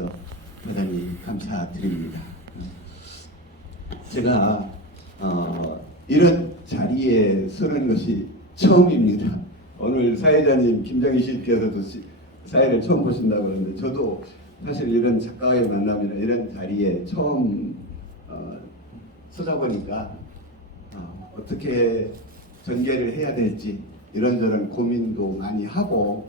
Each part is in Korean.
주셔서 대단히 감사드립니다. 제가 이런 자리에 서는 것이 처음입니다. 오늘 사회자님 김정희 씨께서도 사회를 처음 보신다고 하는데 저도 사실 이런 작가와의 만남이나 이런 자리에 처음 서다 보니까 어떻게 전개를 해야 될지 이런저런 고민도 많이 하고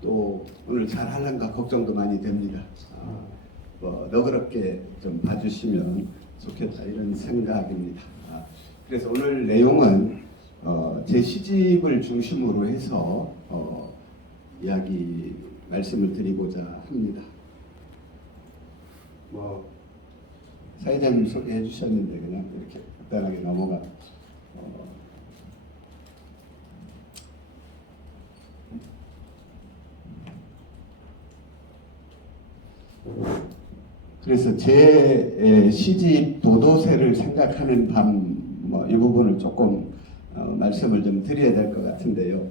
또 오늘 잘 하는가 걱정도 많이 됩니다. 너그럽게 좀 봐주시면 좋겠다 이런 생각입니다. 그래서 오늘 내용은 제 시집을 중심으로 해서 이야기 말씀을 드리고자 합니다. 사회자님 소개해 주셨는데 그냥 이렇게 간단하게 넘어가. 그래서 제 시집 도도새를 생각하는 밤 이 부분을 조금 말씀을 좀 드려야 될 것 같은데요.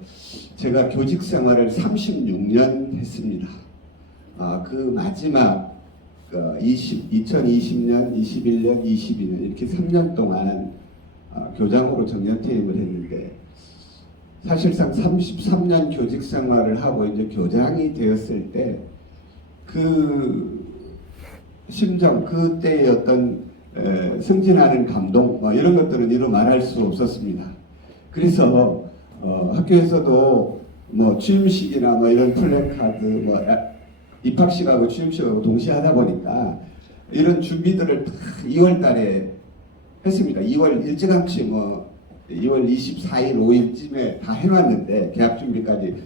제가 교직 생활을 36년 했습니다. 그 마지막 2020년, 21년, 22년 이렇게 3년 동안 교장으로 정년퇴임을 했는데 사실상 33년 교직 생활을 하고 이제 교장이 되었을 때 그 심정, 그때의 어떤 승진하는 감동 이런 것들은 이루 말할 수 없었습니다. 그래서 학교에서도 취임식이나 이런 플래카드 입학식하고 취임식하고 동시에 하다 보니까 이런 준비들을 다 2월 달에 했습니다. 2월 일찌감치 2월 24일, 5일쯤에 다 해놨는데 계약 준비까지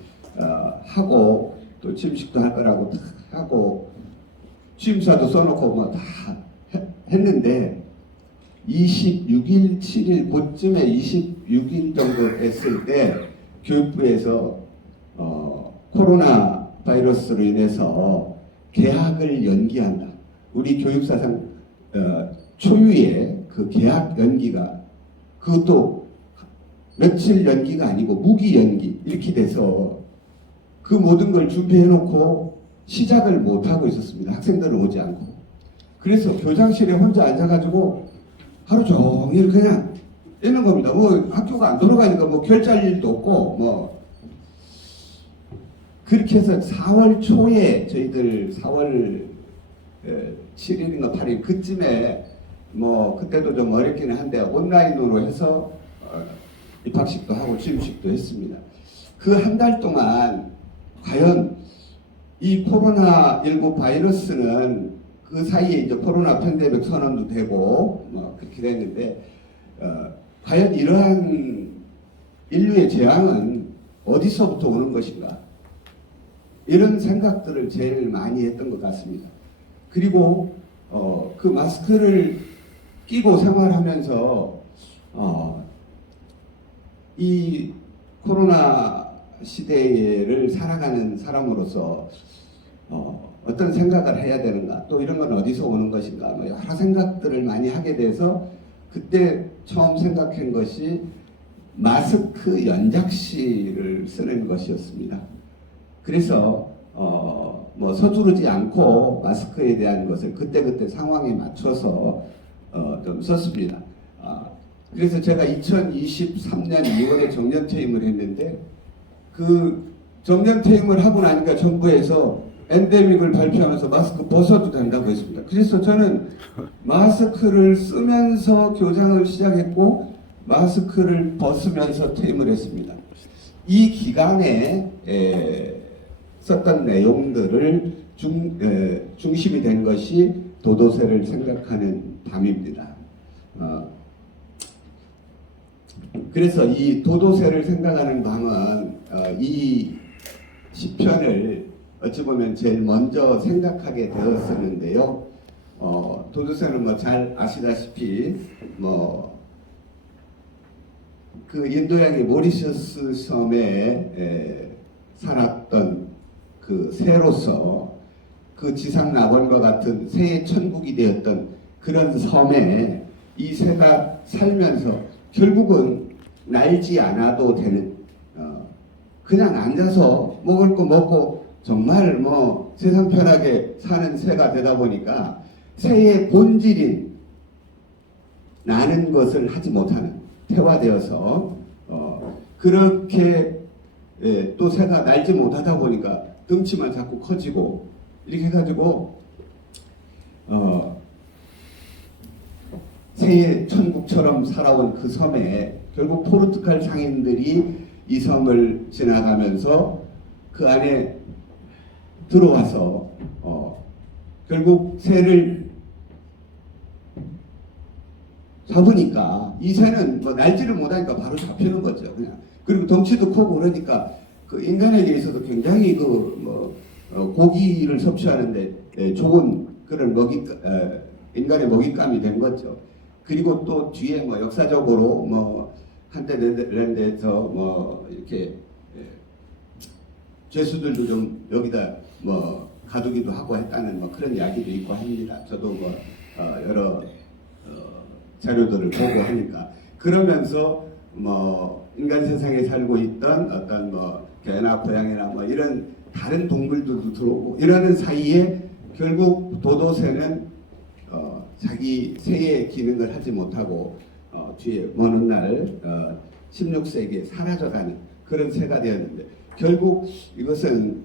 하고 또 취임식도 할 거라고 다 하고 취임사도 써놓고 다 했는데 26일, 7일 그쯤에 26일 정도 됐을 때 교육부에서 코로나 바이러스로 인해서 개학을 연기한다. 우리 교육사상 초유의 그 개학 연기가 그것도 며칠 연기가 아니고 무기 연기 이렇게 돼서 그 모든 걸 준비해놓고 시작을 못하고 있었습니다. 학생들은 오지 않고. 그래서 교장실에 혼자 앉아가지고 하루 종일 그냥 있는 겁니다. 학교가 안 돌아가니까 결제할 일도 없고 그렇게 해서 4월 초에 저희들 4월 7일인가 8일 그쯤에 그때도 좀 어렵기는 한데 온라인으로 해서 입학식도 하고 취임식도 했습니다. 그 한 달 동안 과연 이 코로나19 바이러스는 그 사이에 이제 코로나 팬데믹 선언도 되고 그렇게 됐는데 과연 이러한 인류의 재앙은 어디서부터 오는 것인가 이런 생각들을 제일 많이 했던 것 같습니다. 그리고 그 마스크를 끼고 생활하면서 이 코로나 시대를 살아가는 사람으로서 어떤 생각을 해야 되는가 또 이런 건 어디서 오는 것인가 여러 생각들을 많이 하게 돼서 그때 처음 생각한 것이 마스크 연작시를 쓰는 것이었습니다. 그래서 서두르지 않고 마스크에 대한 것을 그때그때 상황에 맞춰서 좀 썼습니다. 그래서 제가 2023년 2월에 정년퇴임을 했는데 그 정년퇴임을 하고 나니까 정부에서 엔데믹을 발표하면서 마스크 벗어도 된다고 했습니다. 그래서 저는 마스크를 쓰면서 교장을 시작했고 마스크를 벗으면서 퇴임을 했습니다. 이 기간에 썼던 내용들을 중심이 된 것이 도도새를 생각하는 밤입니다. 그래서 이 도도새를 생각하는 밤은 이 시편을 어찌 보면 제일 먼저 생각하게 되었었는데요. 도도새는 잘 아시다시피 그 인도양의 모리셔스 섬에 살았던 그 새로서 그 지상 낙원과 같은 새의 천국이 되었던 그런 섬에 이 새가 살면서 결국은 날지 않아도 되는 그냥 앉아서 먹을 거 먹고 정말 세상 편하게 사는 새가 되다 보니까 새의 본질인 나는 것을 하지 못하는 태화되어서 그렇게 또 새가 날지 못하다 보니까 덩치만 자꾸 커지고 이렇게 해가지고 새의 천국처럼 살아온 그 섬에 결국 포르투갈 상인들이 이 섬을 지나가면서 그 안에 들어와서 결국 새를 잡으니까 이 새는 뭐 날지를 못하니까 바로 잡히는 거죠. 그냥. 그리고 덩치도 크고 그러니까 그 인간에게 있어서 굉장히 고기를 섭취하는데 좋은 그런 인간의 먹잇감이 된 거죠. 그리고 또 뒤에 뭐 역사적으로 뭐 한때 랜드에서 뭐 이렇게 죄수들도 좀 여기다 뭐 가두기도 하고 했다는 뭐 그런 이야기도 있고 합니다. 저도 뭐 여러 자료들을 보고 하니까 그러면서 뭐 인간 세상에 살고 있던 어떤 뭐 개나 고양이나 뭐 이런 다른 동물들도 들어오고 이러는 사이에 결국 도도새는 자기 새의 기능을 하지 못하고 뒤에 먼 날 16세기에 사라져가는 그런 새가 되었는데 결국 이것은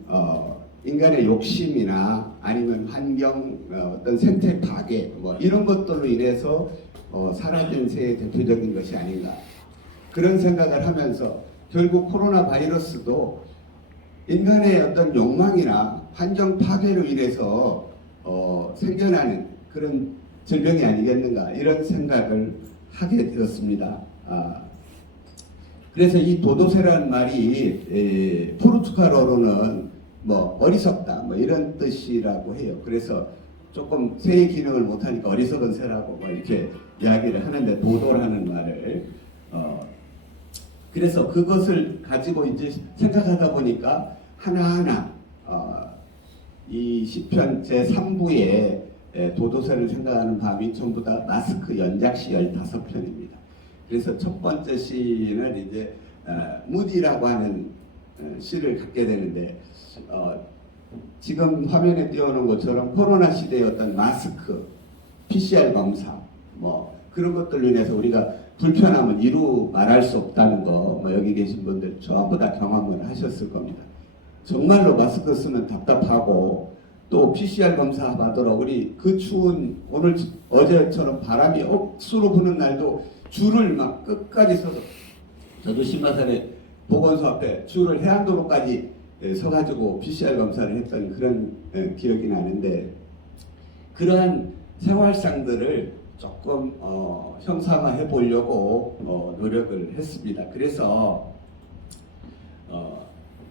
인간의 욕심이나 아니면 환경 어떤 생태 파괴 뭐 이런 것들로 인해서 사라진 새의 대표적인 것이 아닌가 그런 생각을 하면서 결국 코로나 바이러스도 인간의 어떤 욕망이나 환경 파괴로 인해서 생겨나는 그런 질병이 아니겠는가 이런 생각을 하게 되었습니다. 그래서 이 도도새라는 말이 포르투갈어로는 뭐 어리석다 뭐 이런 뜻이라고 해요. 그래서 조금 새의 기능을 못하니까 어리석은 새라고 뭐 이렇게 이야기를 하는데 도도라는 말을 그래서 그것을 가지고 이제 생각하다 보니까 하나하나 이 시편 제3부에 도도새를 생각하는 밤이 전부 다 마스크 연작시 15편입니다. 그래서 첫 번째 시는 이제 무디라고 하는 시를 갖게 되는데 지금 화면에 띄워놓은 것처럼 코로나 시대의 어떤 마스크, PCR 검사 뭐 그런 것들로 인해서 우리가 불편함을 이루 말할 수 없다는 거 뭐 여기 계신 분들 전부 다 경험을 하셨을 겁니다. 정말로 마스크 쓰면 답답하고 또 PCR 검사 받으러 우리 그 추운 오늘 어제처럼 바람이 억수로 부는 날도 줄을 막 끝까지 서서 저도 신마산에 보건소 앞에 줄을 해안도로까지 서가지고 PCR 검사를 했던 그런 기억이 나는데 그러한 생활상들을 조금 형상화해 보려고 노력을 했습니다. 그래서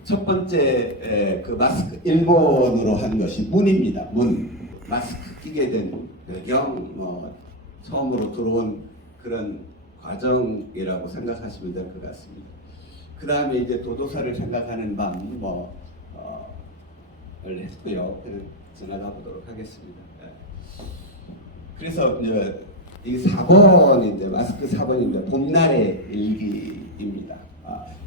첫 번째 그 마스크 일본어로 한 것이 문입니다. 문 마스크 끼게 된 배경 처음으로 들어온 그런 과정이라고 생각하시면 될 것 같습니다. 그 다음에 이제 도도새를 생각하는 밤 를 했고요. 지나가 보도록 하겠습니다. 그래서 이 4번이 이제 마스크 4번입니다. 봄날의 일기입니다.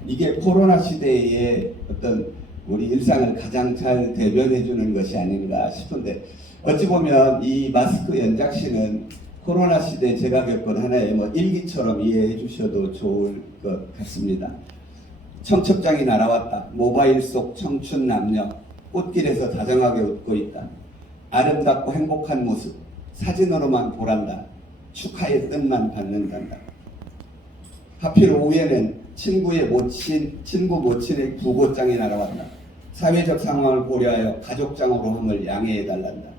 이게 코로나 시대의 어떤 우리 일상을 가장 잘 대변해 주는 것이 아닌가 싶은데 어찌 보면 이 마스크 연작시는 코로나 시대 제가 겪은 하나의 뭐 일기처럼 이해해 주셔도 좋을 것 같습니다. 청첩장이 날아왔다. 모바일 속 청춘 남녀 꽃길에서 다정하게 웃고 있다. 아름답고 행복한 모습 사진으로만 보란다. 축하의 뜻만 받는단다. 하필 오후에는 친구 모친의 부고장이 날아왔다. 사회적 상황을 고려하여 가족장으로 함을 양해해달란다.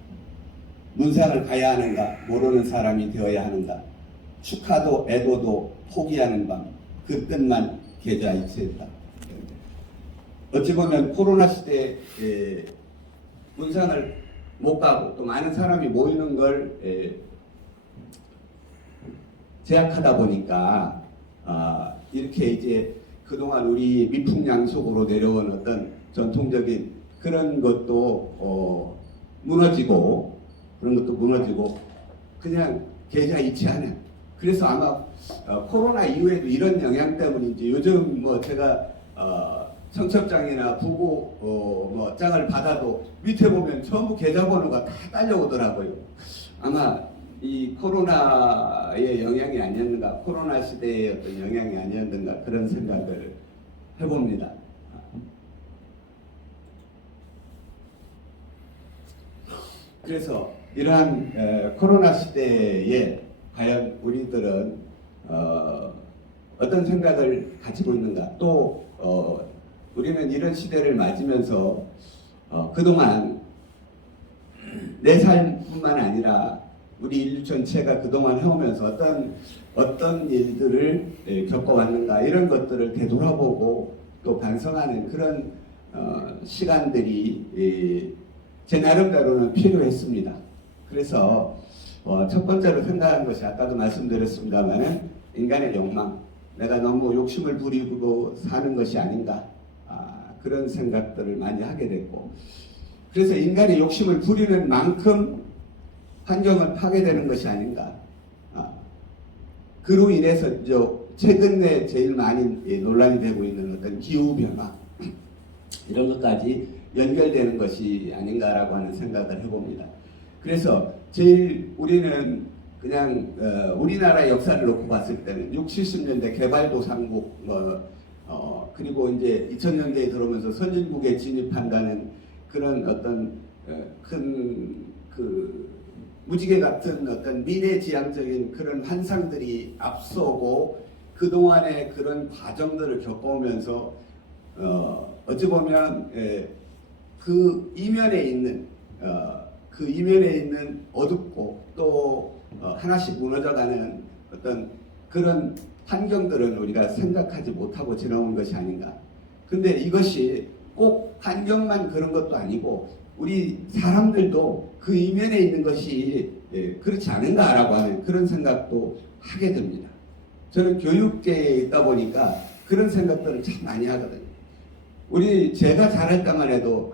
문상을 가야 하는가 모르는 사람이 되어야 하는가. 축하도 애도도 포기하는 밤 그 뜻만 계좌이체했다. 어찌 보면 코로나 시대에 문상을 못 가고 또 많은 사람이 모이는 걸 제약하다 보니까 이렇게 이제 그동안 우리 미풍양속으로 내려온 어떤 전통적인 그런 것도 무너지고 그냥 계좌이체하는 그래서 아마 코로나 이후에도 이런 영향 때문인지 요즘 뭐 제가 청첩장이나 부고 뭐 장을 받아도 밑에 보면 전부 계좌번호가 다 딸려오더라고요. 아마 이 코로나의 영향이 아니었는가, 코로나 시대의 어떤 영향이 아니었는가 그런 생각을 해봅니다. 그래서 이러한 코로나 시대에 과연 우리들은 어떤 생각을 가지고 있는가, 또 우리는 이런 시대를 맞으면서 그동안 내 삶뿐만 아니라 우리 인류 전체가 그동안 해오면서 어떤 일들을 겪어왔는가, 이런 것들을 되돌아보고 또 반성하는 그런 시간들이 제 나름대로는 필요했습니다. 그래서 첫 번째로 생각한 것이 아까도 말씀드렸습니다만은 인간의 욕망, 내가 너무 욕심을 부리고 사는 것이 아닌가, 그런 생각들을 많이 하게 됐고, 그래서 인간이 욕심을 부리는 만큼 환경을 파괴되는 것이 아닌가. 그로 인해서 최근에 제일 많이 논란이 되고 있는 어떤 기후 변화, 이런 것까지 연결되는 것이 아닌가라고 하는 생각을 해봅니다. 그래서 제일 우리는 그냥 우리나라 역사를 놓고 봤을 때는 60, 70년대 개발도상국 그리고 이제 2000년대에 들어오면서 선진국에 진입한다는 그런 어떤 큰 무지개 같은 어떤 미래지향적인 그런 환상들이 앞서고, 그동안의 그런 과정들을 겪어오면서 어찌 보면 그 이면에 있는 어둡고 또 하나씩 무너져가는 어떤 그런 환경들은 우리가 생각하지 못하고 지나온 것이 아닌가. 근데 이것이 꼭 환경만 그런 것도 아니고 우리 사람들도 그 이면에 있는 것이 그렇지 않은가라고 하는 그런 생각도 하게 됩니다. 저는 교육계에 있다 보니까 그런 생각들을 참 많이 하거든요. 제가 자랄 때만 해도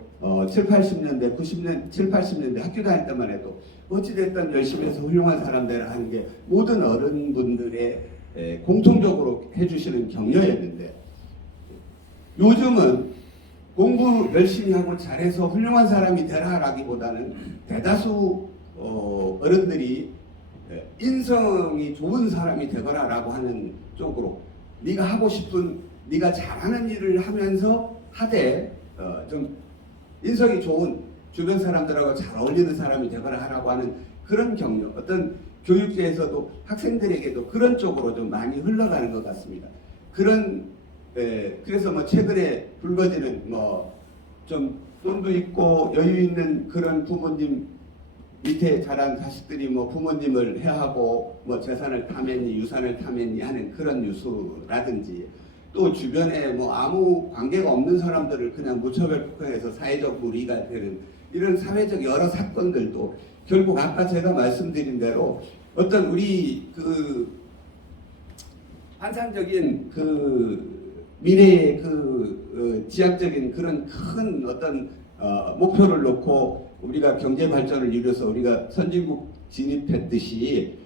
7, 80년대 학교 다닐 때만 해도 어찌됐든 열심히 해서 훌륭한 사람들 하는 게 모든 어른분들의 공통적으로 해주시는 격려였는데, 요즘은 공부 열심히 하고 잘해서 훌륭한 사람이 되라라기보다는 대다수 어른들이 인성이 좋은 사람이 되거라라고 하는 쪽으로, 네가 하고 싶은, 네가 잘하는 일을 하면서 하되 좀 인성이 좋은 주변 사람들하고 잘 어울리는 사람이 되거라 하라고 하는 그런 격려, 어떤 교육계에서도 학생들에게도 그런 쪽으로 좀 많이 흘러가는 것 같습니다. 그래서 뭐 최근에 불거지는 좀 돈도 있고 여유 있는 그런 부모님 밑에 자란 자식들이 부모님을 해하고 재산을 타맨니 유산을 타맨니 하는 그런 뉴스라든지, 또 주변에 아무 관계가 없는 사람들을 그냥 무차별해서 사회적 무리가 되는 이런 사회적 여러 사건들도 결국 아까 제가 말씀드린 대로 어떤 우리 환상적인 미래의 지향적인 그런 큰 어떤 목표를 놓고 우리가 경제 발전을 이루어서 우리가 선진국 진입했듯이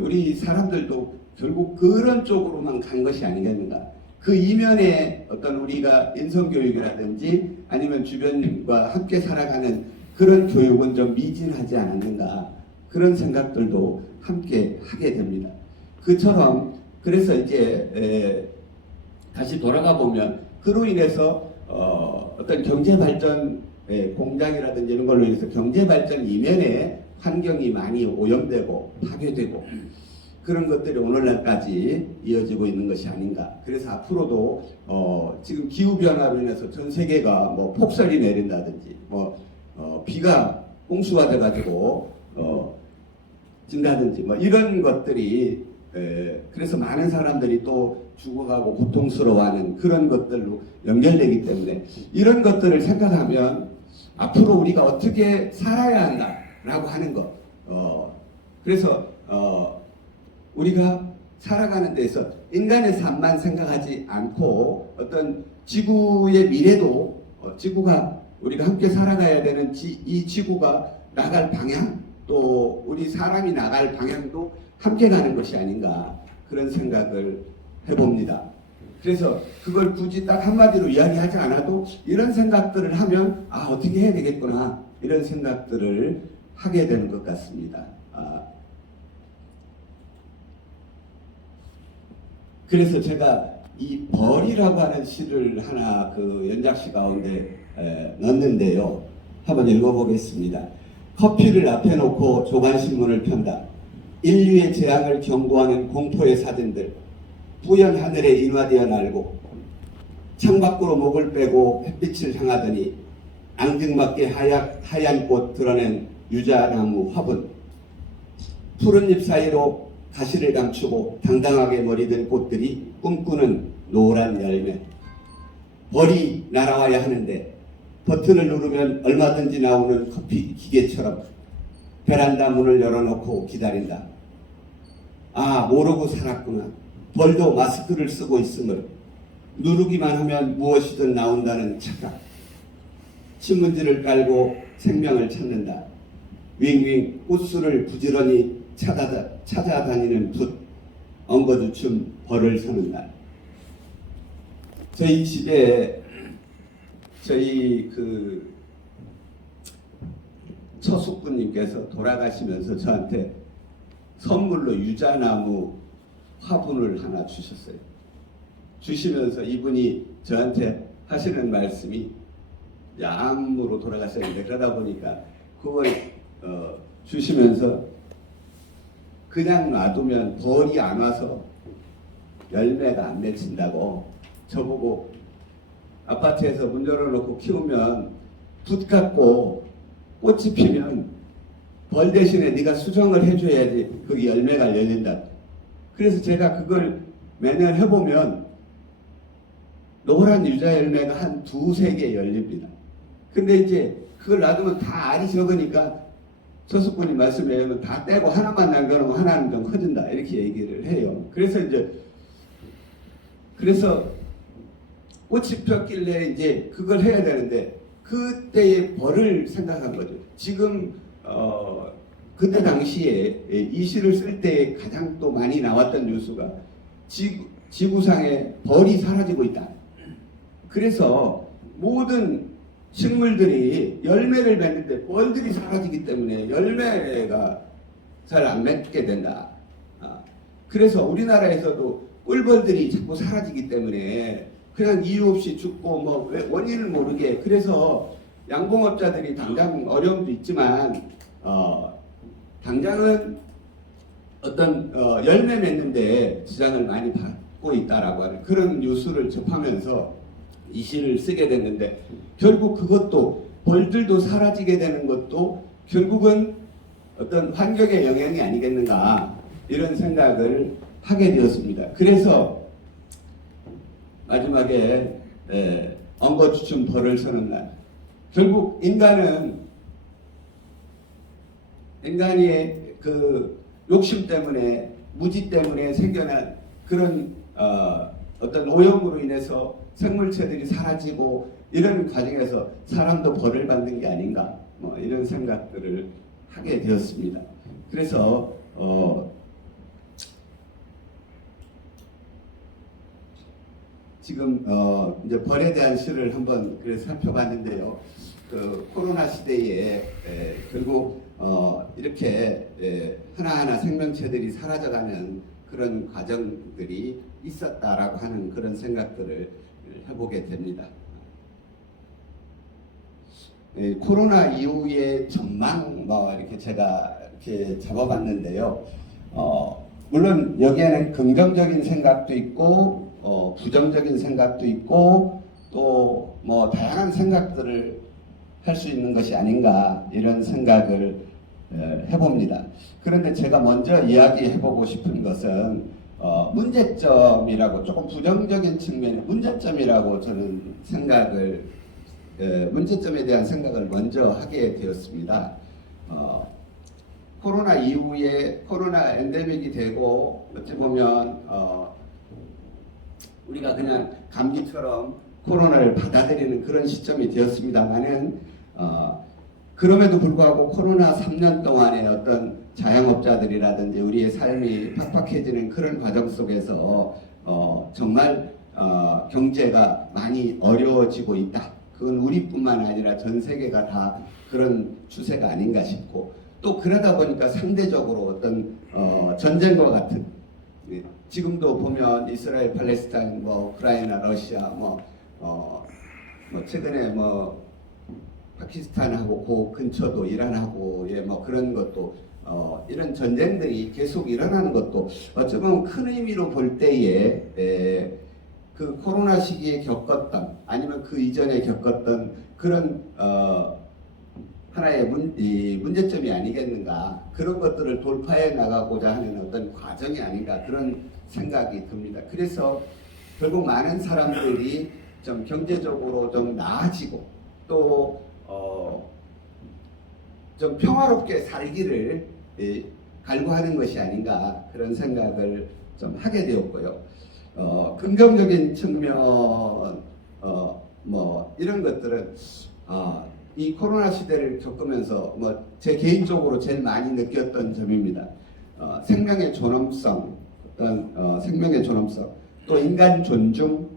우리 사람들도 결국 그런 쪽으로만 간 것이 아니겠는가. 그 이면에 어떤 우리가 인성교육이라든지 아니면 주변과 함께 살아가는 그런 교육은 좀 미진하지 않았는가, 그런 생각들도 함께 하게 됩니다. 그처럼 그래서 이제 다시 돌아가 보면 그로 인해서 어떤 경제발전 공장이라든지 이런 걸로 인해서 경제발전 이면에 환경이 많이 오염되고 파괴되고 그런 것들이 오늘날까지 이어지고 있는 것이 아닌가. 그래서 앞으로도 지금 기후변화로 인해서 전 세계가 폭설이 내린다든지 비가 홍수가 돼가지고 진다든지 이런 것들이 그래서 많은 사람들이 또 죽어가고 고통스러워하는 그런 것들로 연결되기 때문에 이런 것들을 생각하면 앞으로 우리가 어떻게 살아야 한다라고 하는 것, 그래서 우리가 살아가는 데서 인간의 삶만 생각하지 않고 어떤 지구의 미래도 지구가 우리가 함께 살아가야 되는 이 지구가 나갈 방향, 또 우리 사람이 나갈 방향도 함께 가는 것이 아닌가, 그런 생각을 해봅니다. 그래서 그걸 굳이 딱 한마디로 이야기하지 않아도 이런 생각들을 하면 어떻게 해야 되겠구나 이런 생각들을 하게 되는 것 같습니다. 그래서 제가 이 벌이라고 하는 시를 하나 그 연작시 가운데 넣었는데요. 한번 읽어보겠습니다. 커피를 앞에 놓고 조간신문을 편다. 인류의 재앙을 경고하는 공포의 사진들. 뿌연 하늘에 인화되어 날고 창밖으로 목을 빼고 햇빛을 향하더니 앙증맞게 하얀 꽃 드러낸 유자나무 화분. 푸른 잎 사이로 가시를 감추고 당당하게 머리든 꽃들이 꿈꾸는 노란 열매. 벌이 날아와야 하는데 버튼을 누르면 얼마든지 나오는 커피 기계처럼 베란다 문을 열어놓고 기다린다. 모르고 살았구나. 벌도 마스크를 쓰고 있음을. 누르기만 하면 무엇이든 나온다는 착각. 신문지를 깔고 생명을 찾는다. 윙윙 꽃수를 부지런히 찾아다니는 붓. 엉거주춤 벌을 서는 날. 저희 집에 저희 그 처숙부님께서 돌아가시면서 저한테 선물로 유자나무 화분을 하나 주셨어요. 주시면서 이분이 저한테 하시는 말씀이 암으로 돌아가셨는데 그러다 보니까 그걸 주시면서 그냥 놔두면 벌이 안 와서 열매가 안 맺힌다고 저보고 아파트에서 문 열어놓고 키우면 붓 같고 꽃이 피면 벌 대신에 네가 수정을 해줘야지 그게 열매가 열린다. 그래서 제가 그걸 매년 해보면 노란 유자 열매가 한 두세 개 열립니다. 근데 이제 그걸 놔두면 다 알이 적으니까 처숙분이 말씀에 의하면 다 떼고 하나만 남겨놓으면 하나는 좀 커진다 이렇게 얘기를 해요. 그래서 꽃이 폈길래 이제 그걸 해야 되는데 그때의 벌을 생각한 거죠. 지금 그때 당시에 이 시를 쓸 때 가장 또 많이 나왔던 뉴스가 지구상에 벌이 사라지고 있다. 그래서 모든 식물들이 열매를 맺는데 벌들이 사라지기 때문에 열매가 잘 안 맺게 된다. 그래서 우리나라에서도 꿀벌들이 자꾸 사라지기 때문에 그냥 이유 없이 죽고 뭐 원인을 모르게 그래서 양봉업자들이 당장 어려움도 있지만 당장은 어떤 열매 맺는데 지장을 많이 받고 있다라고 하는 그런 뉴스를 접하면서 이 시를 쓰게 됐는데 결국 그것도 벌들도 사라지게 되는 것도 결국은 어떤 환경의 영향이 아니겠는가 이런 생각을 하게 되었습니다. 그래서 마지막에 엉거주춤 벌을 서는 날 결국 인간이 그 욕심 때문에 무지 때문에 생겨난 그런 어떤 오염으로 인해서 생물체들이 사라지고 이런 과정에서 사람도 벌을 받는 게 아닌가 뭐 이런 생각들을 하게 되었습니다. 그래서 지금 이제 벌에 대한 시를 한번 그래서 살펴봤는데요. 그 코로나 시대에 결국 이렇게 하나하나 생명체들이 사라져가는 그런 과정들이 있었다라고 하는 그런 생각들을 해보게 됩니다. 코로나 이후의 전망 뭐 이렇게 제가 이렇게 잡아봤는데요. 물론 여기에는 긍정적인 생각도 있고 부정적인 생각도 있고 또 뭐 다양한 생각들을 할 수 있는 것이 아닌가 이런 생각을 해봅니다. 그런데 제가 먼저 이야기해보고 싶은 것은 문제점이라고 조금 부정적인 측면의 문제점이라고 저는 생각을 문제점에 대한 생각을 먼저 하게 되었습니다. 코로나 이후에 코로나 엔데믹이 되고 어찌 보면 우리가 그냥 감기처럼 코로나를 받아들이는 그런 시점이 되었습니다만은 그럼에도 불구하고 코로나 3년 동안의 어떤 자영업자들이라든지 우리의 삶이 팍팍해지는 그런 과정 속에서 정말 경제가 많이 어려워지고 있다. 그건 우리뿐만 아니라 전 세계가 다 그런 추세가 아닌가 싶고, 또 그러다 보니까 상대적으로 어떤 전쟁과 같은, 지금도 보면 이스라엘, 팔레스타인, 뭐 우크라이나, 러시아, 뭐 최근에 뭐 파키스탄하고 그 근처도 이란하고의 뭐 그런 것도 이런 전쟁들이 계속 일어나는 것도 어쩌면 큰 의미로 볼 때에 그 코로나 시기에 겪었던, 아니면 그 이전에 겪었던 그런 하나의 문제점이 아니겠는가, 그런 것들을 돌파해 나가고자 하는 어떤 과정이 아닌가, 그런 생각이 듭니다. 그래서 결국 많은 사람들이 좀 경제적으로 좀 나아지고 또 좀 평화롭게 살기를 갈구하는 것이 아닌가, 그런 생각을 좀 하게 되었고요. 긍정적인 측면 뭐 이런 것들은 이 코로나 시대를 겪으면서 뭐 제 개인적으로 제일 많이 느꼈던 점입니다. 생명의 존엄성, 어떤 생명의 존엄성, 또 인간 존중,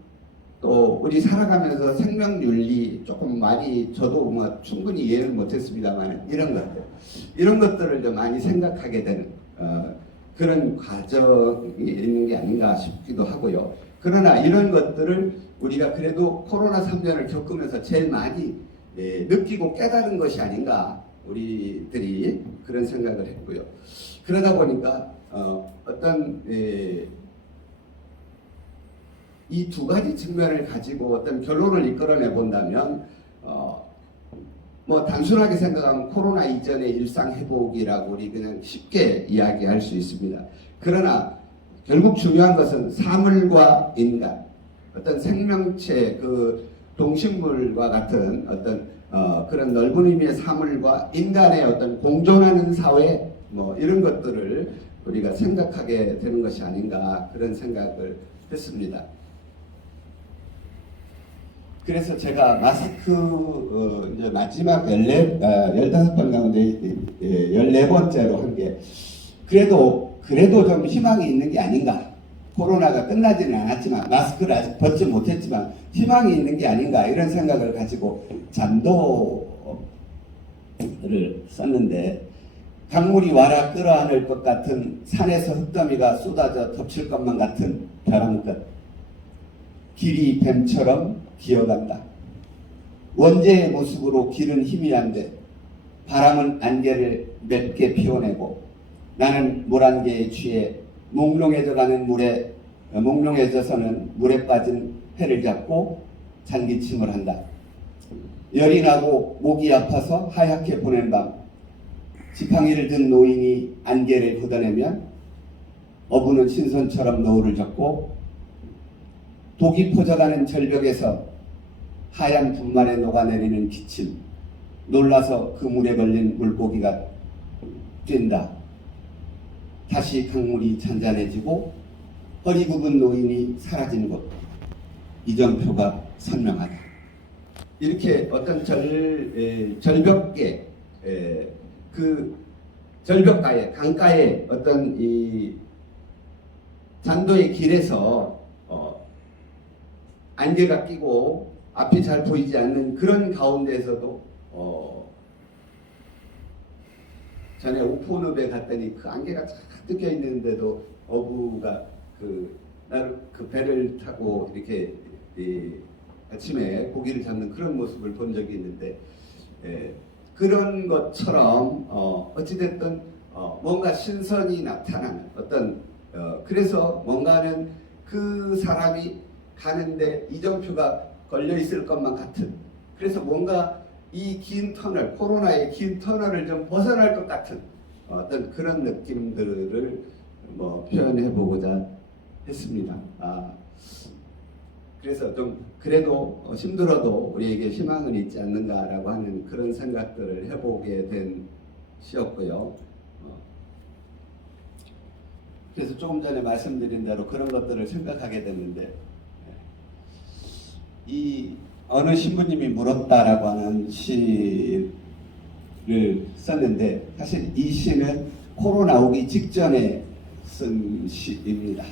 또 우리 살아가면서 생명윤리, 조금 많이 저도 뭐 충분히 이해를 못했습니다만 이런 것들을 좀 많이 생각하게 되는 그런 과정이 있는 게 아닌가 싶기도 하고요. 그러나 이런 것들을 우리가 그래도 코로나 3년을 겪으면서 제일 많이 느끼고 깨달은 것이 아닌가, 우리들이 그런 생각을 했고요. 그러다 보니까 어떤 이 두 가지 측면을 가지고 어떤 결론을 이끌어내 본다면 뭐 단순하게 생각하면 코로나 이전의 일상 회복이라고 우리 그냥 쉽게 이야기할 수 있습니다. 그러나 결국 중요한 것은 사물과 인간, 어떤 생명체, 그 동식물과 같은 어떤 그런 넓은 의미의 사물과 인간의 어떤 공존하는 사회, 뭐 이런 것들을 우리가 생각하게 되는 것이 아닌가, 그런 생각을 했습니다. 그래서 제가 마스크 이제 마지막 15번 가운데 14번째로 한 게, 그래도 좀 희망이 있는 게 아닌가. 코로나가 끝나지는 않았지만, 마스크를 아직 벗지 못했지만 희망이 있는 게 아닌가, 이런 생각을 가지고 잔도를 썼는데, 강물이 와라 끌어안을 것 같은, 산에서 흙더미가 쏟아져 덮칠 것만 같은 벼랑 끝, 길이 뱀처럼 기어간다. 원재의 모습으로 길은 희미한데 바람은 안개를 맵게 피워내고, 나는 물안개에 취해 몽롱해져서는 물에 빠진 해를 잡고 잔기침을 한다. 열이 나고 목이 아파서 하얗게 보낸 밤, 지팡이를 든 노인이 안개를 걷어내면 어부는 신선처럼 노을을 젓고, 독이 퍼져가는 절벽에서 하얀 분말에 녹아내리는 기침, 놀라서 그 물에 걸린 물고기가 뛴다. 다시 강물이 잔잔해지고 허리 굽은 노인이 사라진 곳, 이정표가 선명하다. 이렇게 어떤 절벽계, 그 절벽가에, 강가에 어떤 이 잔도의 길에서 안개가 끼고 앞이 잘 보이지 않는 그런 가운데에서도 전에 오포늪에 갔더니 그 안개가 쫙 뜯겨 있는데도 어부가 그 배를 타고 이렇게 아침에 고기를 잡는 그런 모습을 본 적이 있는데, 그런 것처럼 어찌됐든 뭔가 신선이 나타나는 어떤 그래서 뭔가는 그 사람이 가는데 이정표가 걸려 있을 것만 같은, 그래서 뭔가 이 긴 터널, 코로나의 긴 터널을 좀 벗어날 것 같은 어떤 그런 느낌들을 뭐 표현해 보고자 했습니다. 그래서 좀 그래도 힘들어도 우리에게 희망은 있지 않는가라고 하는 그런 생각들을 해보게 된 시였고요. 그래서 조금 전에 말씀드린 대로 그런 것들을 생각하게 됐는데, 이 어느 신부님이 물었다라고 하는 시를 썼는데, 사실 이 시는 코로나 오기 직전에 쓴 시입니다.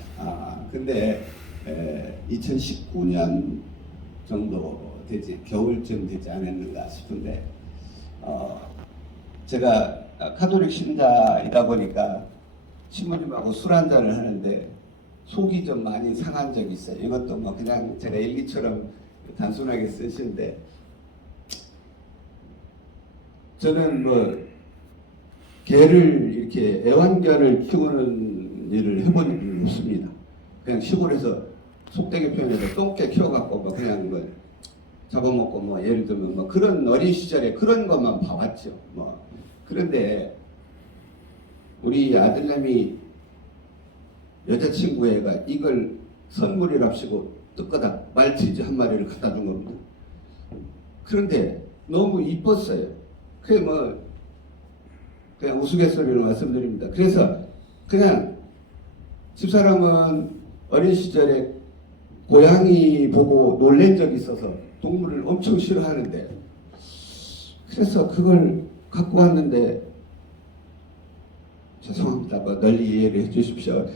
근데 2019년 정도 되지, 겨울쯤 되지 않았는가 싶은데, 제가 카톨릭 신자이다 보니까 신부님하고 술 한잔을 하는데 속이 좀 많이 상한 적이 있어요. 이것도 뭐 그냥 제가 일기처럼 단순하게 쓰시는데, 저는 뭐 개를 이렇게 애완견을 키우는 일을 해본 일은 없습니다. 그냥 시골에서 속되게 표현해서 똥개 키워갖고 뭐 그냥 뭐 잡아먹고 뭐 예를 들면 뭐 그런 어린 시절에 그런 것만 봐왔죠. 뭐 그런데 우리 아들내미 여자친구애가 이걸 선물이랍시고 뜯거다 말티즈 한 마리를 갖다 준 겁니다. 그런데 너무 이뻤어요. 그게 뭐 그냥 우스갯소리로 말씀드립니다. 그래서 그냥 집사람은 어린 시절에 고양이 보고 놀란 적이 있어서 동물을 엄청 싫어하는데, 그래서 그걸 갖고 왔는데, 죄송합니다. 뭐 널리 이해를 해주십시오.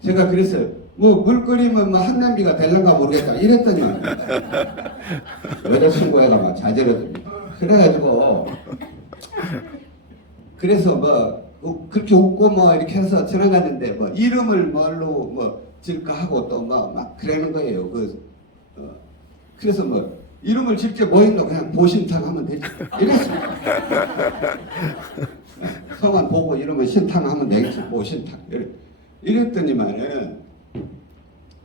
제가 그랬어요. 뭐 물 끓이면 뭐 한남비가 될란가 모르겠다 이랬더니 여자친구애가 막 자제거든요. 그래가지고 그래서 뭐 그렇게 웃고 뭐 이렇게 해서 지나갔는데, 뭐 이름을 뭘로 뭐 질까 하고 또 막 그러는 거예요. 그래서 뭐 이름을 질게 뭐 있노, 그냥 보신탕 하면 되지 이랬습니다. 성한 보고 이름을 신탕 하면 되겠지, 보신탕 이랬더니만은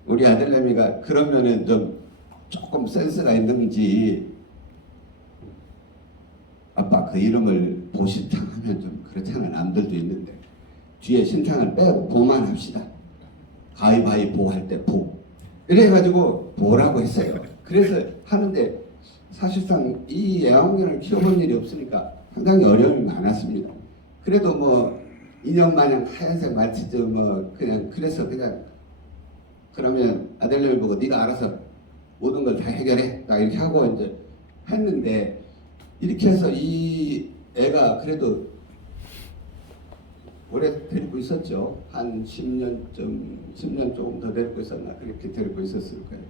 우리 아들내미가 그러면은 좀 조금 센스가 있는지, 아빠 그 이름을 보신탕 하면 좀 그렇잖아, 남들도 있는데 뒤에 신탕을 빼고 보만 합시다. 가위바위보 할 때 보. 이래가지고 보라고 했어요. 그래서 하는데 사실상 이 애완견을 키워본 일이 없으니까 상당히 어려움이 많았습니다. 그래도 뭐 인형 마냥 하얀색 말티즈 뭐 그냥 그래서 그냥 그러면 아들내미 보고 네가 알아서 모든 걸 다 해결해 딱 이렇게 하고 이제 했는데, 이렇게 해서 이 애가 그래도 오래 데리고 있었죠. 한 10년 조금 더 데리고 있었나, 그렇게 데리고 있었을 거예요.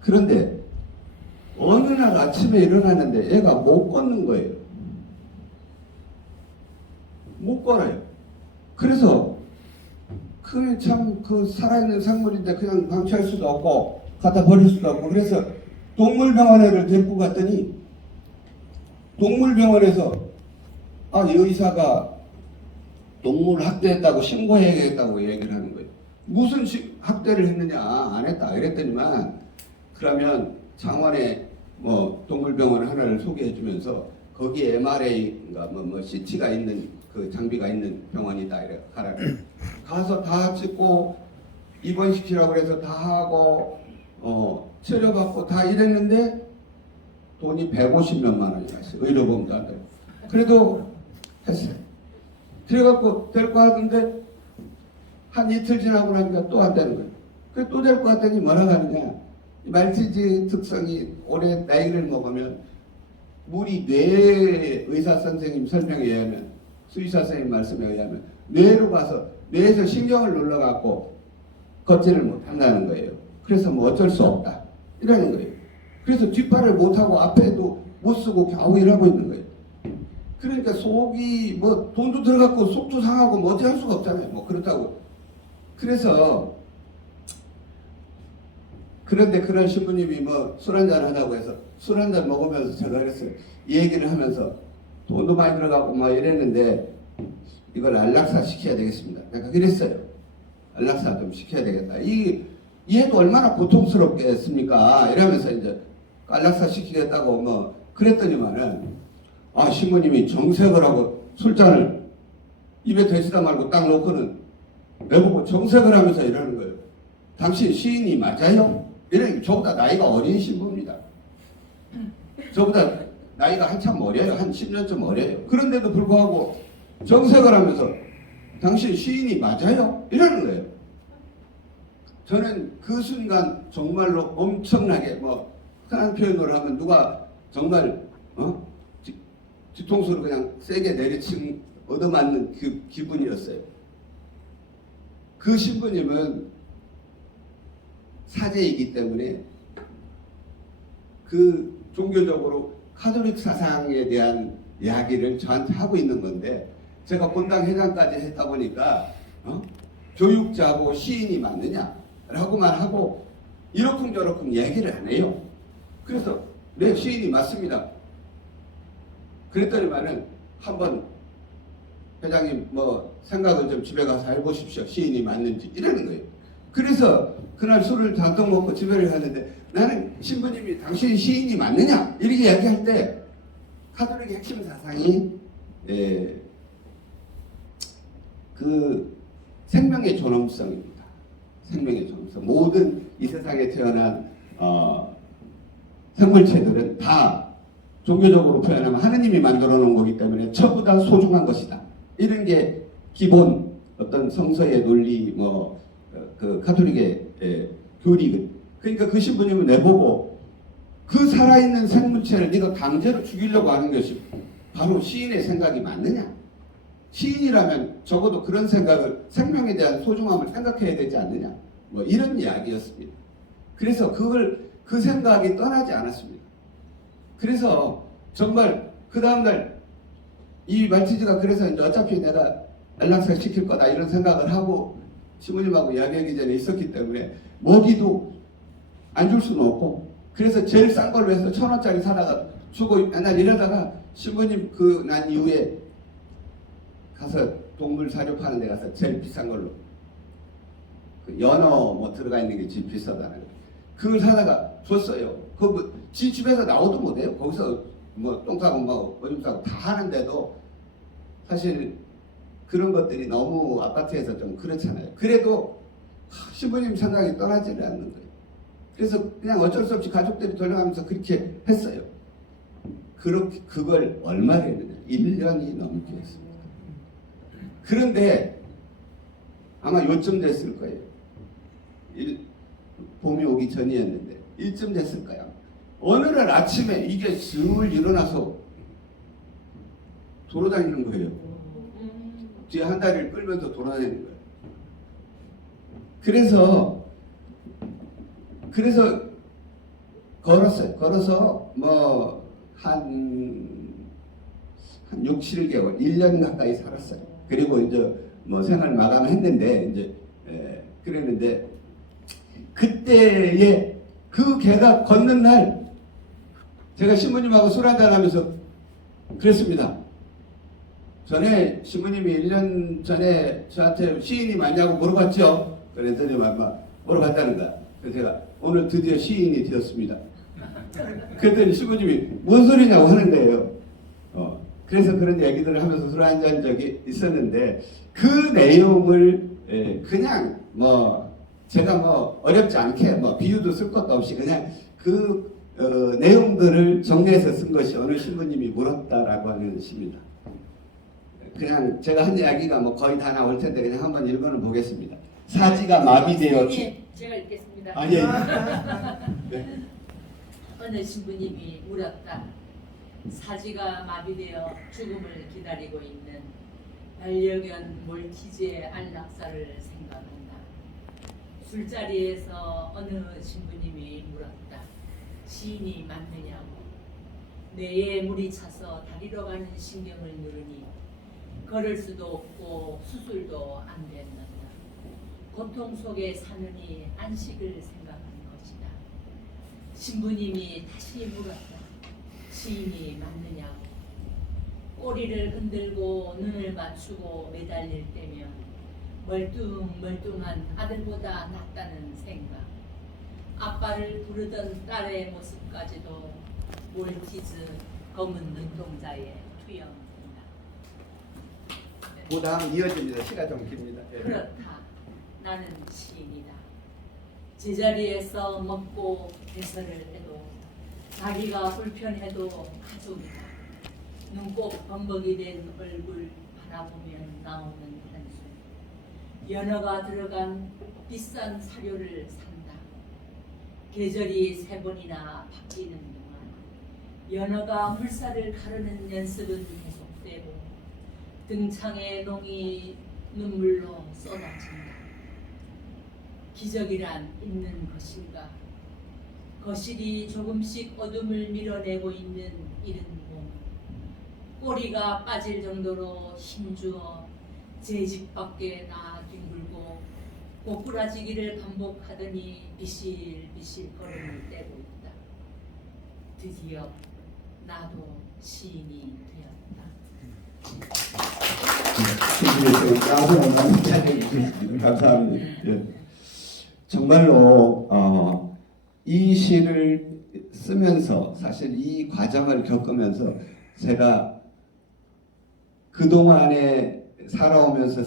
그런데 어느 날 아침에 일어나는데 애가 못 걷는 거예요. 못 걸어요. 그래서 그 참 그 살아있는 생물인데 그냥 방치할 수도 없고 갖다 버릴 수도 없고, 그래서 동물병원에를 데리고 갔더니 동물병원에서 이 의사가 동물 학대했다고 신고해야겠다고 얘기를 하는 거예요. 무슨 학대를 했느냐, 안 했다 이랬더니만, 그러면 장원에 뭐 동물병원 하나를 소개해주면서 거기에 MRA인가 뭐 CT가 있는 그 장비가 있는 병원이다 이래 가라. 가서 다 찍고 입원시키라고 해서 다 하고 치료받고 다 이랬는데 돈이 150몇만 원이 났어요. 의료보험도 안 되고. 그래도 했어요. 그래갖고 데리고 왔는데 한 이틀 지나고 나니까 또 안 되는 거예요. 그래서 또 데리고 왔더니 뭐라고 하느냐, 말티즈 특성이 올해 나이를 먹으면 우리 뇌 의사 선생님 설명에 의하면, 수의사 선생님 말씀에 의하면 뇌로 가서 뇌에서 신경을 눌러갖고 걷지를 못한다는 거예요. 그래서 뭐 어쩔 수 없다 이러는 거예요. 그래서 뒷발을 못하고 앞에도 못 쓰고 겨우 일하고 있는 거예요. 그러니까 속이 뭐 돈도 들어갔고 속도 상하고 뭐 어찌할 수가 없잖아요. 뭐 그렇다고. 그래서 그런데 그런 신부님이 뭐 술 한잔 하자고 해서 술 한잔 먹으면서 제가 그랬어요. 이 얘기를 하면서 돈도 많이 들어가고 막 이랬는데 이걸 안락사 시켜야 되겠습니다. 내가 그랬어요. 안락사 좀 시켜야 되겠다. 이 얘도 얼마나 고통스럽겠습니까? 이러면서 이제 안락사 시키겠다고 뭐 그랬더니만은 신부님이 정색을 하고 술잔을 입에 대지다 말고 딱 놓고는 내보고 정색을 하면서 이러는 거예요. 당신 시인이 맞아요? 이러니까 저보다 나이가 어린 신부입니다. 저보다 나이가 한참 어려요. 한 10년쯤 어려요. 그런데도 불구하고 정색을 하면서 당신 시인이 맞아요? 이러는 거예요. 저는 그 순간 정말로 엄청나게 뭐 흔한 표현으로 하면 누가 정말 뒤통수를 그냥 세게 내리친 얻어맞는 그 기분이었어요. 그 신부님은 사제이기 때문에 그 종교적으로 카톨릭 사상에 대한 이야기를 저한테 하고 있는 건데 제가 본당 회장까지 했다 보니까 교육자고 시인이 맞느냐라고만 하고 이러쿵저러쿵 얘기를 안 해요. 그래서 네, 시인이 맞습니다. 그랬더니만은 한번 회장님 뭐 생각을 좀 집에 가서 해보십시오. 시인이 맞는지 이러는 거예요. 그래서 그날 술을 잔뜩 먹고 집에를 가는데 나는 신부님이 당신이 시인이 맞느냐 이렇게 이야기할 때 카톨릭의 핵심 사상이 그 생명의 존엄성입니다. 생명의 존엄성. 모든 이 세상에 태어난 생물체들은 다 종교적으로 표현하면 하느님이 만들어 놓은 거기 때문에 전부 다 소중한 것이다. 이런 게 기본 어떤 성서의 논리 그 카톨릭의 교리. 그러니까 그 신부님은 내보고 그 살아있는 생물체를 네가 강제로 죽이려고 하는 것이 바로 시인의 생각이 맞느냐? 시인이라면 적어도 그런 생각을 생명에 대한 소중함을 생각해야 되지 않느냐? 뭐 이런 이야기였습니다. 그래서 그 생각이 떠나지 않았습니다. 그래서 정말 그 다음날 이 말티즈가 그래서 이제 어차피 내가 안락사 시킬 거다 이런 생각을 하고 신부님하고 이야기하기 전에 있었기 때문에 먹이도 안 줄 수는 없고 그래서 제일 싼 걸로 해서 1,000원짜리 사다가 주고 맨날 이러다가 신부님 그 난 이후에 가서 동물 사료 파는 데 가서 제일 비싼 걸로 그 연어 뭐 들어가 있는 게 제일 비싸다는 거예요. 그걸 사다가 줬어요. 그 지 집에서 나오도 못해요. 거기서 뭐 똥 싸고 뭐 오줌 싸고 다 하는데도 사실 그런 것들이 너무 아파트에서 좀 그렇잖아요. 그래도 신부님 생각이 떠나지를 않는 거예요. 그래서 그냥 어쩔 수 없이 가족들이 돌아가면서 그렇게 했어요. 그걸 얼마나 했느냐? 1년이 넘게 했습니다. 그런데 아마 요쯤 됐을 거예요. 봄이 오기 전이었는데 이쯤 됐을 거야. 어느 날 아침에 이게 슬 일어나서 돌아다니는 거예요. 뒤에 한 다리를 끌면서 돌아다니는 거예요. 그래서 걸었어요. 걸어서 뭐 한 6, 7개월, 1년 가까이 살았어요. 그리고 이제 뭐 생활 마감했는데 이제 그랬는데 그때에 그 개가 걷는 날 제가 신부님하고 술 한잔 하면서 그랬습니다. 전에 신부님이 1년 전에 저한테 시인이 맞냐고 물어봤죠. 그랬더니 물어봤다는 거야. 그래서 제가 오늘 드디어 시인이 되었습니다. 그랬더니 신부님이 뭔 소리냐고 하는 거예요. 그래서 그런 얘기들을 하면서 술 한잔 적이 있었는데 그 내용을 그냥 제가 어렵지 않게 비유도 쓸 것도 없이 그냥 그 내용들을 정리해서 쓴 것이 어느 신부님이 물었다라고 하는 시입니다. 그냥 제가 한 이야기가 거의 다 나올 텐데 그냥 한번 읽어는 보겠습니다. 사지가 마비되어 제가 읽겠습니다. 예. 네. 어느 신부님이 물었다. 사지가 마비되어 죽음을 기다리고 있는 반려견 몰티즈의 안락사를 생각한다. 술자리에서 어느 신부님이 물었다. 시인이 맞느냐고. 뇌에 물이 차서 다리로 가는 신경을 누르니 걸을 수도 없고 수술도 안 된단다. 고통 속에 사느니 안식을 생각하는 것이다. 신부님이 다시 물었다. 시인이 맞느냐고. 꼬리를 흔들고 눈을 맞추고 매달릴 때면 멀뚱멀뚱한 아들보다 낫다는 생각. 아빠를 부르던 딸의 모습까지도 몰티즈 검은 눈동자의 투영입니다. 그 다음 이어집니다. 시가 좀 깁니다. 그렇다. 나는 시인이다. 제자리에서 먹고 배설을 해도 자기가 불편해도 가족이다. 눈꼭 범벅이 된 얼굴 바라보면 나오는 한숨. 연어가 들어간 비싼 사료를 산다. 계절이 3번이나 바뀌는 동안 연어가 물살을 가르는 연습은 계속되고 등창의 농이 눈물로 쏟아진다. 기적이란 있는 것인가? 거실이 조금씩 어둠을 밀어내고 있는 이른 봄, 꼬리가 빠질 정도로 힘주어 제 집 밖에 나 뒹굴고 꼬꾸라지기를 반복하더니 비실비실 걸음을 떼고 있다. 드디어 나도 시인이 되었다. 감사합니다. 예. 정말로 이 시를 쓰면서 사실 이 과정을 겪으면서 제가 그동안에 살아오면서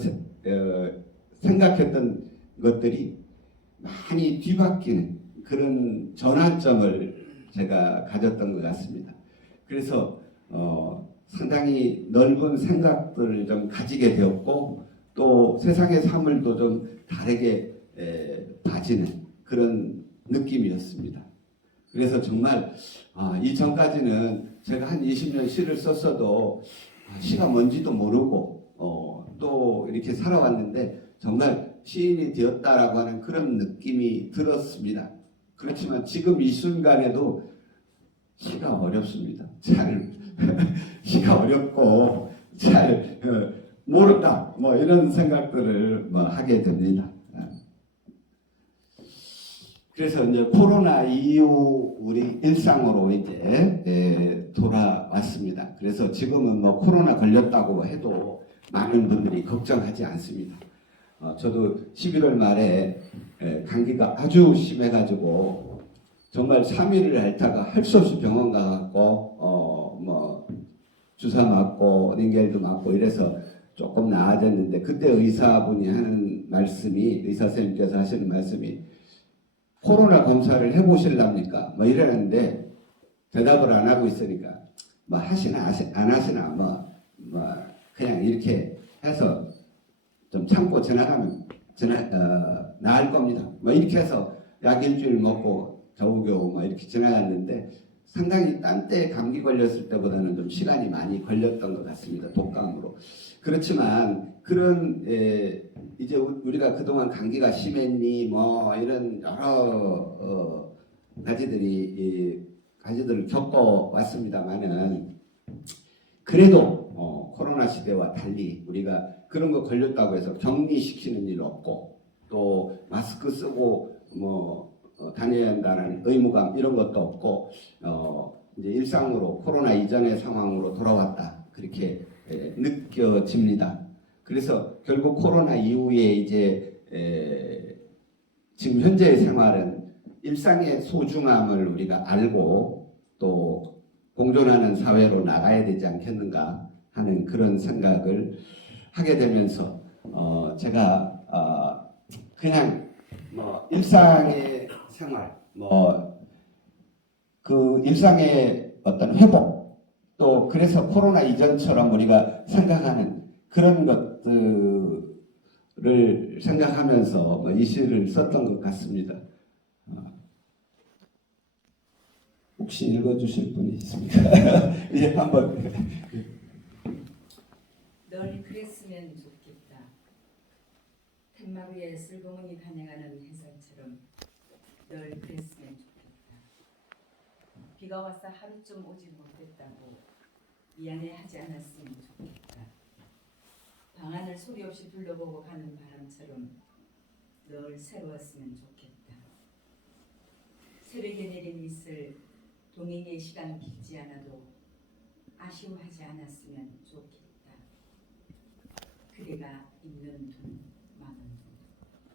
생각했던 것들이 많이 뒤바뀌는 그런 전환점을 제가 가졌던 것 같습니다. 그래서 상당히 넓은 생각들을 좀 가지게 되었고 또 세상의 사물도 좀 다르게 봐지는 그런 느낌이었습니다. 그래서 정말 이전까지는 제가 한 20년 시를 썼어도 시가 뭔지도 모르고 또 이렇게 살아왔는데 정말 시인이 되었다라고 하는 그런 느낌이 들었습니다. 그렇지만 지금 이 순간에도 시가 어렵습니다. 시가 어렵고 잘 모른다 뭐 이런 생각들을 하게 됩니다. 그래서 이제 코로나 이후 우리 일상으로 이제 돌아왔습니다. 그래서 지금은 뭐 코로나 걸렸다고 해도 많은 분들이 걱정하지 않습니다. 저도 11월 말에 감기가 아주 심해가지고 정말 3일을 앓다가 할 수 없이 병원 가갖고 뭐 주사 맞고 링겔도 맞고 이래서 조금 나아졌는데 그때 의사분이 하는 말씀이 의사 선생님께서 하시는 말씀이 코로나 검사를 해보실랍니까? 뭐 이러는데 대답을 안 하고 있으니까 뭐 하시나 안 하시나 뭐 그냥 이렇게 해서 좀 참고 지나가면 나을 겁니다. 뭐 이렇게 해서 약 일주일 먹고 겨우겨우 뭐 이렇게 지나갔는데 상당히 딴 때 감기 걸렸을 때보다는 좀 시간이 많이 걸렸던 것 같습니다. 독감으로. 그렇지만 그런 이제 우리가 그동안 감기가 심했니 뭐 이런 여러 가지들을 겪어왔습니다만은 그래도 코로나 시대와 달리 우리가 그런 거 걸렸다고 해서 격리시키는 일 없고 또 마스크 쓰고 뭐 다녀야 한다는 의무감 이런 것도 없고 이제 일상으로 코로나 이전의 상황으로 돌아왔다 그렇게 느껴집니다. 그래서 결국 코로나 이후에 이제 지금 현재의 생활은 일상의 소중함을 우리가 알고 또 공존하는 사회로 나가야 되지 않겠는가 하는 그런 생각을 하게 되면서 제가 그냥 뭐 일상의 생활 그 일상의 어떤 회복 또 그래서 코로나 이전처럼 우리가 생각하는 그런 것들을 생각하면서 이 시를 썼던 것 같습니다. 혹시 읽어주실 분이 있습니까? 예, 한번. 널 그랬으면 좋겠다. 툇마루에 쓸고문이 다녀가는 햇살처럼 널 그랬으면 좋겠다. 비가 와서 하루쯤 오지 못했다고 미안해하지 않았으면 좋겠다. 방안을 소리 없이 둘러보고 가는 바람처럼 널 새로웠으면 좋겠다. 새벽에 내린 이슬 동행의 시간 길지 않아도 아쉬워하지 않았으면 좋겠다. 그대가 있는 돈 많은 돈.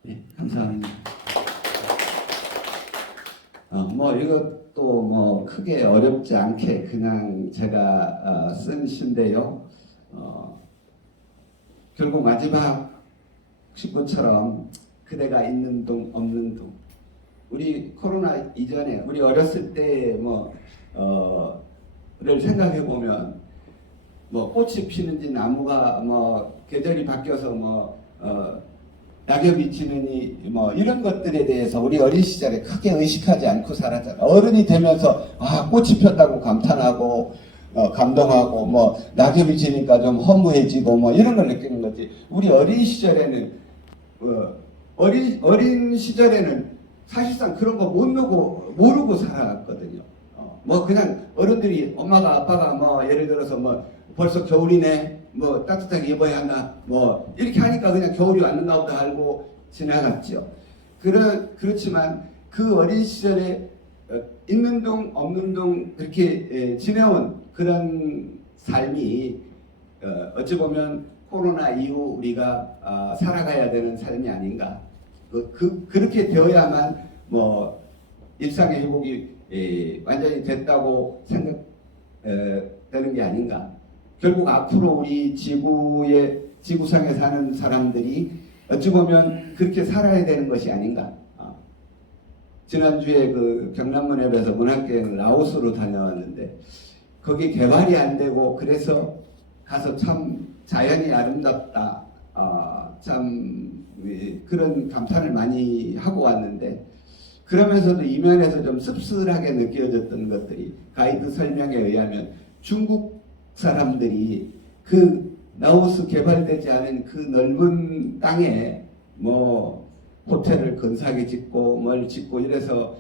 네, 감사합니다. 뭐 이것도 뭐 크게 어렵지 않게 그냥 제가 쓴 시인데요. 결국 마지막 식구처럼 그대가 있는 동 없는 동. 우리 코로나 이전에 우리 어렸을 때 를 생각해 보면 뭐 꽃이 피는지 나무가 뭐 계절이 바뀌어서 낙엽이 지느니 뭐 이런 것들에 대해서 우리 어린 시절에 크게 의식하지 않고 살았잖아. 어른이 되면서 꽃이 폈다고 감탄하고 감동하고 뭐 낙엽이 지니까 좀 허무해지고 뭐 이런 걸 느끼는 거지. 우리 어린 시절에는 어린 시절에는 사실상 그런 거 모르고 살아갔거든요. 뭐 그냥 어른들이 엄마가 아빠가 뭐 예를 들어서 뭐 벌써 겨울이네 뭐 따뜻하게 입어야 하나 뭐 이렇게 하니까 그냥 겨울이 왔는가 보다 알고 지나갔죠. 그렇지만 그 어린 시절에 있는 동 없는 동 그렇게 지내온 그런 삶이 어찌 보면 코로나 이후 우리가 살아가야 되는 삶이 아닌가. 그렇게 되어야만 뭐 일상의 회복이 완전히 됐다고 생각되는 게 아닌가. 결국 앞으로 우리 지구상에 사는 사람들이 어찌 보면 그렇게 살아야 되는 것이 아닌가. 지난주에 그 경남문협에서 문학여행을 라오스로 다녀왔는데 거기 개발이 안 되고 그래서 가서 참 자연이 아름답다. 참 그런 감탄을 많이 하고 왔는데 그러면서도 이면에서 좀 씁쓸하게 느껴졌던 것들이 가이드 설명에 의하면 중국 사람들이 그 라오스 개발되지 않은 그 넓은 땅에 뭐 호텔을 근사하게 짓고 뭘 짓고 이래서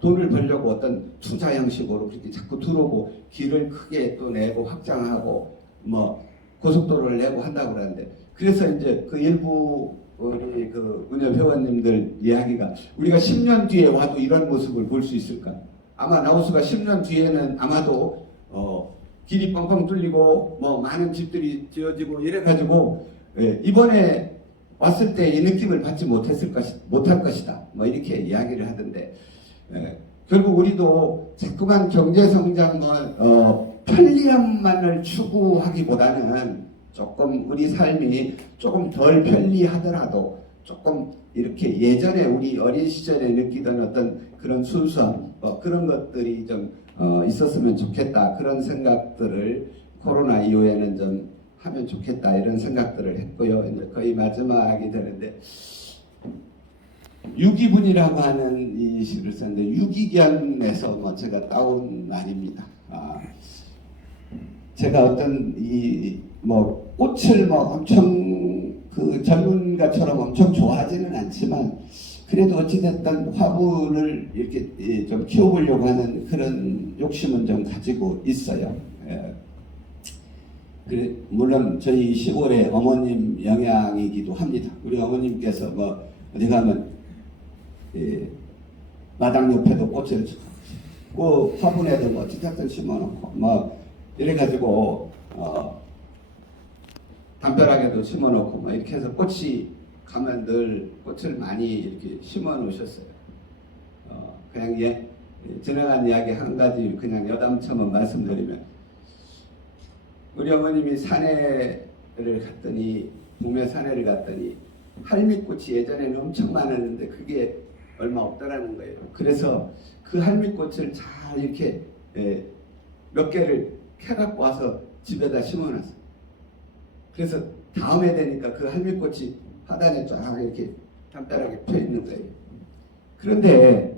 돈을 벌려고 어떤 투자 형식으로 그렇게 자꾸 들어오고 길을 크게 또 내고 확장하고 뭐 고속도로를 내고 한다고 그러는데 그래서 이제 그 일부 우리 그 문협 회원님들 이야기가 우리가 10년 뒤에 와도 이런 모습을 볼 수 있을까? 아마 라오스가 10년 뒤에는 아마도 길이 뻥뻥 뚫리고 뭐 많은 집들이 지어지고 이래가지고 이번에 왔을 때 이 느낌을 받지 못할 것이다. 뭐 이렇게 이야기를 하던데 결국 우리도 자꾸만 경제 성장만 편리함만을 추구하기보다는 조금 우리 삶이 조금 덜 편리하더라도 조금 이렇게 예전에 우리 어린 시절에 느끼던 어떤 그런 순수함 그런 것들이 좀 있었으면 좋겠다 그런 생각들을 코로나 이후에는 좀 하면 좋겠다 이런 생각들을 했고요. 이제 거의 마지막이 되는데 유기분이라고 하는 이 시를 썼는데 유기견에서 뭐 제가 따온 말입니다. 제가 어떤 이 뭐 꽃을 뭐 엄청 그 전문가처럼 엄청 좋아하지는 않지만 그래도 어찌됐든 화분을 이렇게 좀 키워보려고 하는 그런 욕심은 좀 가지고 있어요. 그래, 물론 저희 시골의 어머님 영향이기도 합니다. 우리 어머님께서 뭐 어디 가면 마당 옆에도 꽃을 그 화분에도 뭐 어찌됐든 심어놓고 뭐 이래가지고 담벼락에도 심어놓고 뭐 이렇게 해서 꽃이 가면 늘 꽃을 많이 이렇게 심어 놓으셨어요. 그냥 지나간 이야기 한 가지 그냥 여담처럼 말씀드리면 우리 어머님이 산에를 갔더니 동네 산에를 갔더니 할미꽃이 예전에는 엄청 많았는데 그게 얼마 없다라는 거예요. 그래서 그 할미꽃을 잘 이렇게 몇 개를 캐갖고 와서 집에다 심어놨어요. 그래서 다음에 되니까 그 할미꽃이 하단에 쫙 이렇게 담벼락에 펴 있는 거예요. 그런데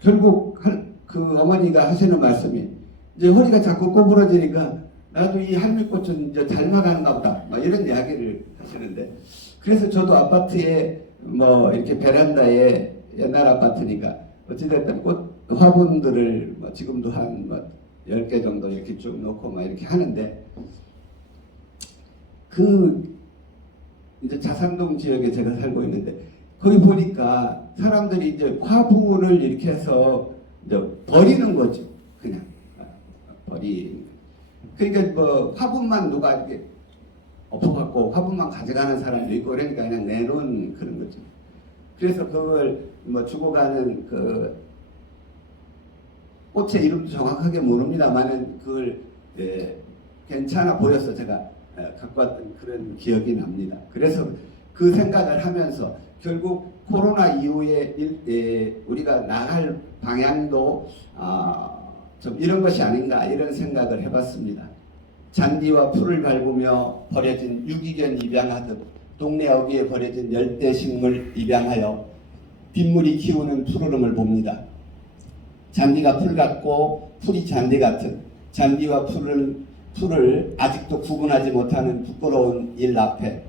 결국 그 어머니가 하시는 말씀이 이제 허리가 자꾸 꼬부러지니까 나도 이 할미꽃은 이제 닮아가는가 보다 막 이런 이야기를 하시는데 그래서 저도 아파트에 뭐 이렇게 베란다에 옛날 아파트니까 어찌됐든 꽃 화분들을 뭐 지금도 한 뭐 10개 정도 이렇게 쭉 놓고 막 이렇게 하는데 그 이제 자산동 지역에 제가 살고 있는데 거기 보니까 사람들이 이제 화분을 이렇게 해서 이제 버리는 거죠. 그냥 그러니까 뭐 화분만 누가 이렇게 엎어갖고 화분만 가져가는 사람도 있고 그러니까 그냥 내놓은 그런 거죠. 그래서 그걸 뭐 죽어가는 그 꽃의 이름도 정확하게 모릅니다만은 그걸 괜찮아 보여서 제가 갖고 왔던 그런 기억이 납니다. 그래서 그 생각을 하면서 결국 코로나 이후에 우리가 나갈 방향도 좀 이런 것이 아닌가 이런 생각을 해봤습니다. 잔디와 풀을 밟으며 버려진 유기견 입양하듯 동네 어귀에 버려진 열대식물 입양하여 빗물이 키우는 푸르름을 봅니다. 잔디가 풀 같고 풀이 잔디 같은 잔디와 풀을 아직도 구분하지 못하는 부끄러운 일 앞에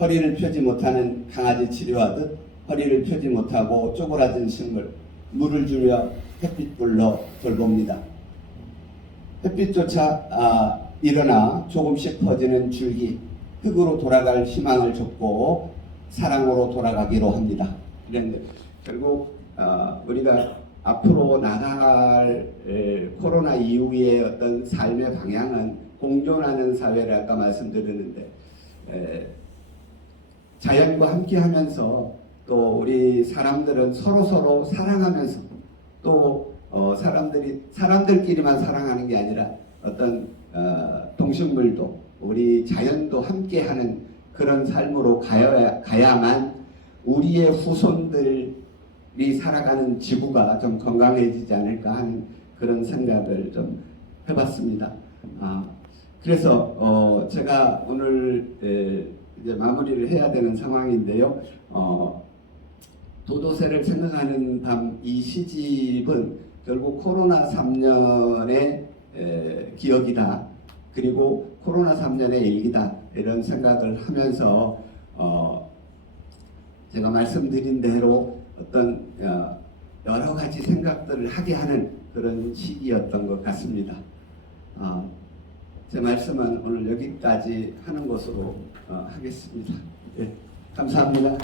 허리를 펴지 못하는 강아지 치료하듯 허리를 펴지 못하고 쪼그라든 식물, 물을 주며 햇빛불로 돌봅니다. 햇빛조차 일어나 조금씩 퍼지는 줄기, 흙으로 돌아갈 희망을 줬고 사랑으로 돌아가기로 합니다. 그런데 결국 우리가 앞으로 나갈 코로나 이후의 어떤 삶의 방향은 공존하는 사회를 아까 말씀드렸는데 자연과 함께하면서 또 우리 사람들은 서로 사랑하면서 또 사람들끼리만 사랑하는 게 아니라 어떤 동식물도 우리 자연도 함께하는 그런 삶으로 가야만 우리의 후손들이 살아가는 지구가 좀 건강해지지 않을까 하는 그런 생각을 좀 해봤습니다. 그래서 제가 오늘 이제 마무리를 해야 되는 상황인데요. 도도새를 생각하는 밤 이 시집은 결국 코로나 3년의 기억이다. 그리고 코로나 3년의 일기다. 이런 생각을 하면서 제가 말씀드린 대로 어떤 여러 가지 생각들을 하게 하는 그런 시기였던 것 같습니다. 제 말씀은 오늘 여기까지 하는 것으로 하겠습니다. 네, 감사합니다.